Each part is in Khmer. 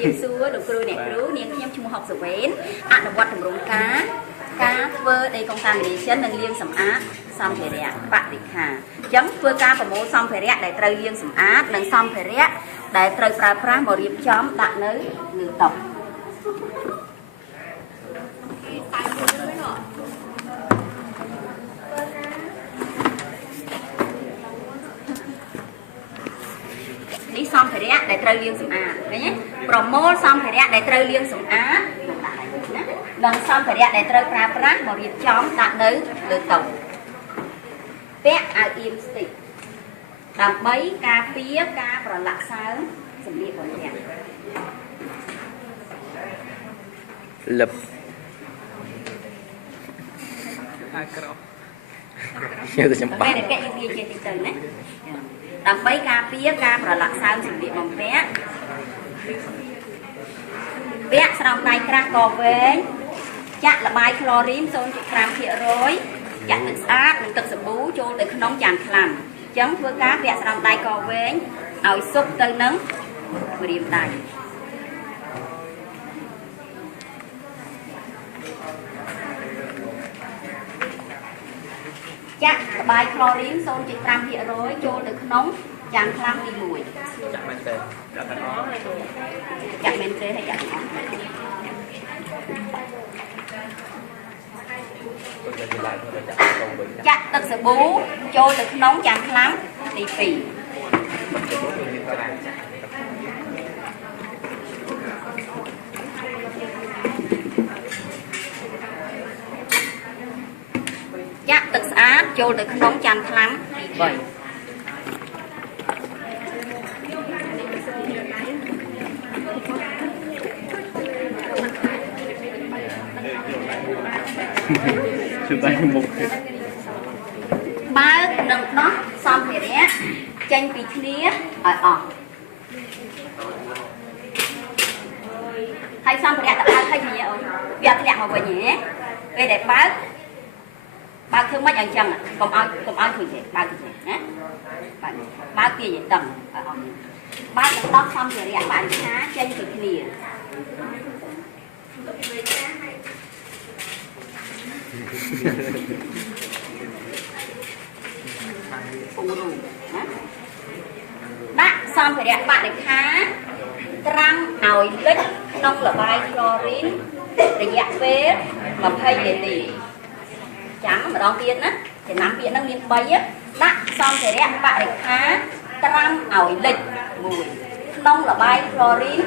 រៀបសួរលោកគ្រូអ្នកគ្រូនាងខ្ញុំឈ្មោះហុកសវេនអនុវត្តទម្រង់ការធ្វើដី contamination និងលាងសម្អាតសម្ភារៈបរិក្ខារអញ្ចឹងធ្វើការប្រមូលសម្ភារៈដែលត្រូវលាងសម្អាតនិងសម្ភារៈដែលត្រូវប្រើប្រាស់មករៀបចំដាក់នៅលើតុនេះសម្ភារៈដែលត្រូវលាងសម្អាតឃើញទេប្រមូលសម្ភារៈដែលត្រូវលាងសម្អាតណានិងសម្ភារៈដែលត្រូវប្រើប្រាស់មករៀបចំដាក់នៅលើតុពាក់អាវអៀមស្ទិកដើម្បីការពារការប្រឡាក់សើមសម្លៀកបំពាក់លឹបអាក្រក់យកទៅចំបាពេលគេនិយាយចេះទៅណាដើម្បីការពារការប្រឡាក់សើមសម្លៀកបំពាក់ពាក់ស្រោមដៃក្រាស់កវែងចាក់ល្បាយក្លរីន 0.5% ចាក់ទឹកស្អាតនិងទឹកសាប៊ូចូលទៅក្នុងចានខ្លាំអញ្ចឹងធ្វើការពាក់ស្រោមដៃកវែងឲ្យស៊ុបទៅនឹងម្រាមដៃចាក់ល្បាយក្លរីន 0.5% ចូលទៅក្នុងចានខ្លាំទី1ចាក់មែនទេចាក់ទាំងអស់ចាក់មែនទេហើយចាក់ទាំងអស់ចាក់ទឹកសាប៊ូចូលទៅក្នុងចានខ្លាំទី2ចាក់ទឹកស្អាតចូលទៅក្នុងចានខ្លាំទី3តែមុខបើកនិងដោះសម្ភារៈចេញពីគ្នាឲ្យអស់ហើយសម្ភារៈតើហើយវិញអូនវាធ្លាក់មកវិញហ៎ពេលដែលបើកធ្វើម៉េចឲ្យអញ្ចឹងកុំឲ្យឃើញទេបើកទេណាបើកគេឲ្យដឹងឲ្យអស់បើកនិងដោះសម្ភារៈបរិក្ខារចេញពីគ្នាពូរូណាដាក់សម្ភារៈបរិក្ខារត្រាំឲ្យលិចក្នុងល្បាយក្លរីនរយៈពេល20នាទីចាំម្ដងទៀតណាចំណាំពាក្យហ្នឹងមាន3ដាក់សម្ភារៈបរិក្ខារត្រាំឲ្យលិច1ក្នុងល្បាយក្លរីន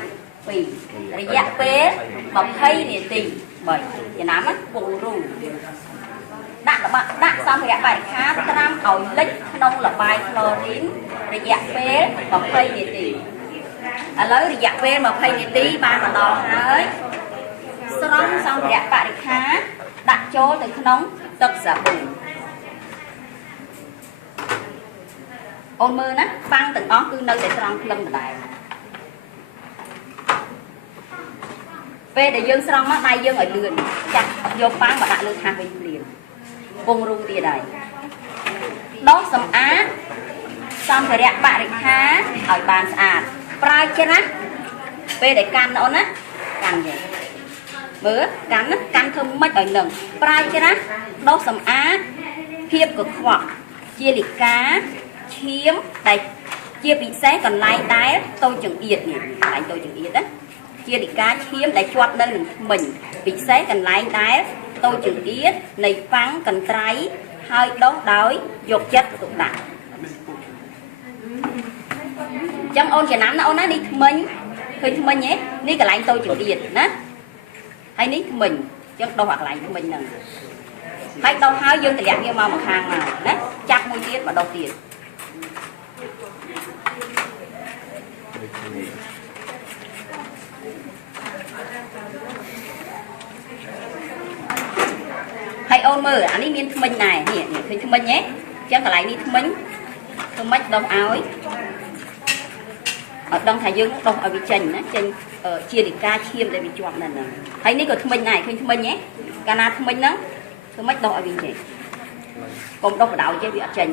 2រយៈពេល20នាទី3ចំណាំពងរូដាក់សម្ភារៈបរិក្ខារត្រាំឲ្យលិចក្នុងល្បាយក្លរីនរយៈពេល20នាទីឥឡូវរយៈពេល20នាទីបានមកដល់ហើយស្រង់សម្ភារៈបរិក្ខារដាក់ចូលទៅក្នុងទឹកសាប៊ូអូនមើលណាប៉ាំងទាំងអស់គឺនៅតែត្រង់ក្លឹមដដែលពេលដែលយើងស្រង់មកដៃយើងឲ្យលឿនចាក់យកប៉ាំងមកដាក់លើថាសវិញភ្លាមពងរូងទៀតហើយដោះសម្អាតសម្ភារៈបរិក្ខារឲ្យបានស្អាតប្រើច្រាស់ពេលដែលកាន់អូនណាកាន់វិញមើលកាន់ណាកាន់ធ្វើម៉េចឲ្យនឹងប្រើច្រាស់ដោះសម្អាតភាពកខ្វក់ជាលិកាឈាមដែលជាពិសេសកន្លែងដែលតូចចង្អៀតនេះកន្លែងតូចចង្អៀតណាជាលិកាឈាមដែលជាប់នៅនឹងធ្មេញពិសេសកន្លែងដែលតូចចង្អៀតនៃប៉ាំងកន្ត្រៃហើយដោះដោយយកចិត្តទុកដាក់ចឹងអូនចំណាំណាអូនណានេះធ្មេញឃើញធ្មេញទេនេះកន្លែងតូចចង្អៀតណាហើយនេះធ្មេញចឹងដោះអាកន្លែងធ្មេញហ្នឹងហើយដោះហើយយើងតម្លាក់វាមកខាងមកណាចាប់មួយទៀតមកដោះទៀតហើយអូនមើលអានេះមានធ្មេញដែរនេះឃើញធ្មេញទេចឹងកន្លែងនេះធ្មេញធ្វើម៉េចដោះឲ្យដឹងថាយើងដោះឲ្យវាចេញណាចេញជាលិកាឈាមដែលវាជាប់នៅហ្នឹងហើយនេះក៏ធ្មេញដែរឃើញធ្មេញទេកាលណាធ្មេញហ្នឹងធ្វើម៉េចដោះឲ្យវាចេញកុំដោះបដៅចេះវាអត់ចេញ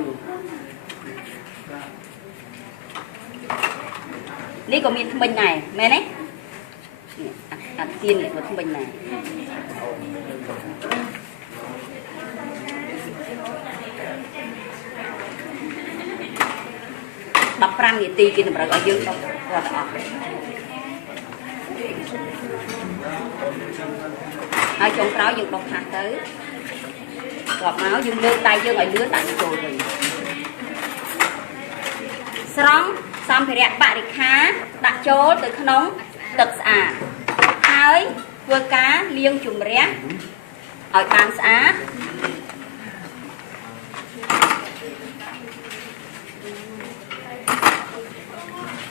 នេះក៏មានធ្មេញដែរមែនទេ ăn tiên này nó không bình này đập ram gì tì kia nó ở dưới đó rồi đó hai chồng cáo dựng bọc hạt tới gọt máu dương lươn tay dương ở lươn tại rồi xong xong thì đẹp bạn đi khá đặt chỗ từ khăn nóng tật xả hơi vừa cá liêng chùm rét ở bàn xá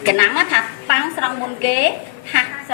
cái nắng nó thật băng xong môn kế